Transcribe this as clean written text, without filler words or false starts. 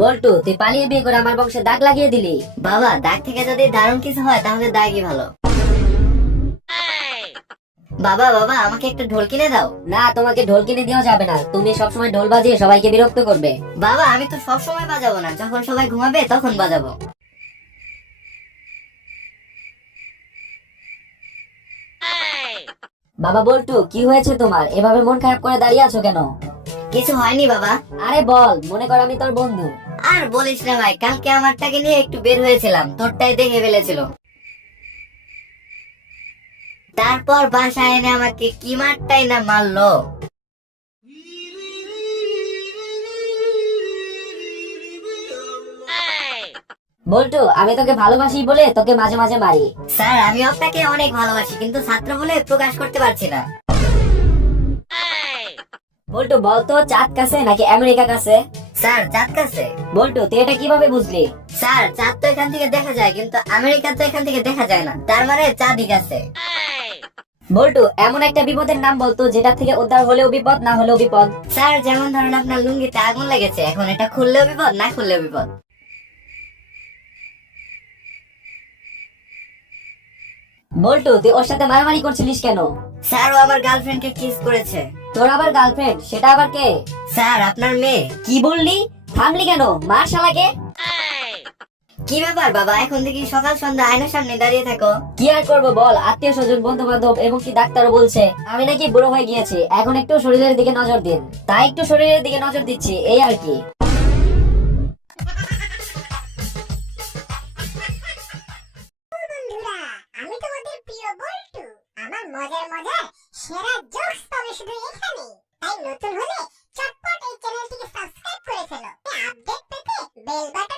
বল্টু, তুই পালিয়ে বিয়ে করে আমার বংশে দাগ লাগিয়ে দিলি। বাবা, দাগ থেকে যদি দারুণ কিছু হয় তাহলে দাগই ভালো। বাবা বাবা, আমাকে একটা ঢোল কিনে দাও। না, তোমাকে ঢোল কিনে দেওয়া যাবে না। তুমি সবসময় ঢোল বাজিয়ে সবাইকে বিরক্ত করবে। বাবা, আমি তো সব সময় বাজাবো না, যখন সবাই ঘুমাবে তখন বাজাবো। বাবা বল্টু, কি হয়েছে তোমার? এভাবে মন খারাপ করে দাঁড়িয়ে আছো কেন? কিছু হয়নি বাবা। আরে বল, মনে কর আমি তোর বন্ধু। আর বলিস না ভাই, কালকে আমারটাকে নিয়ে একটু বের হয়েছিলাম, তোরটাই দেখে ফেলেছিল। তারপর বাসায় এনে আমাকে কি মারটাই না মারলো। বল্টু, আমি তোকে ভালোবাসি বলে তোকে মাঝে মাঝে মারি। স্যার, আমি আপনাকে অনেক ভালোবাসি, কিন্তু ছাত্র বলে প্রকাশ করতে পারছি না। বল্টু বলতো, চাঁদ কাছে নাকি আমেরিকা কাছে? স্যার, চাঁদ কাছে। বল্টু, তুই এটা কিভাবে বুঝলি? স্যার, চাঁদ তো এখান থেকে দেখা যায়, কিন্তু আমেরিকা তো এখান থেকে দেখা যায় না, তার মানে চাঁদই কাছে। বল্টু, এমন একটা বিপদের নাম বলতো যেটা থেকে উদ্ধার হলেও বিপদ, না হলেও বিপদ। স্যার, যেমন ধরুন আপনার লুঙ্গিতে আগুন লেগেছে, এখন এটা খুললেও বিপদ, না খুললেও বিপদ। বল্টু, তুই ওর সাথে মারামারি করছিলিস কেন? স্যার, ও আবার গার্লফ্রেন্ডকে কিস করেছে। তোর আবার গার্লফ্রেন্ড? সেটা আবার কে? স্যার, আপনার মেয়ে। কি বললি? থামলি কেন? মার শালাকে। কি ব্যাপার বাবা, এখন থেকে সকাল সন্ধ্যা আয়নার সামনে দাঁড়িয়ে থাকো? কি আর করবো বল, আত্মীয় স্বজন, বন্ধু বান্ধব এবং কি ডাক্তারও বলছে আমি নাকি বুড়ো হয়ে গিয়েছি, এখন একটু শরীরের দিকে নজর দিন। তাই একটু শরীরের দিকে নজর দিচ্ছি, এই আর কি। বন্ধুরা, আমি তোমাদের প্রিয় বল্টু। আমার মজার মজার সেরা জোকস পাবে শুধু এখানে। তাই নতুন হলে চটপট এই চ্যানেলটিকে সাবস্ক্রাইব করে ফেলো। আপডেট পেতে বেল বাটন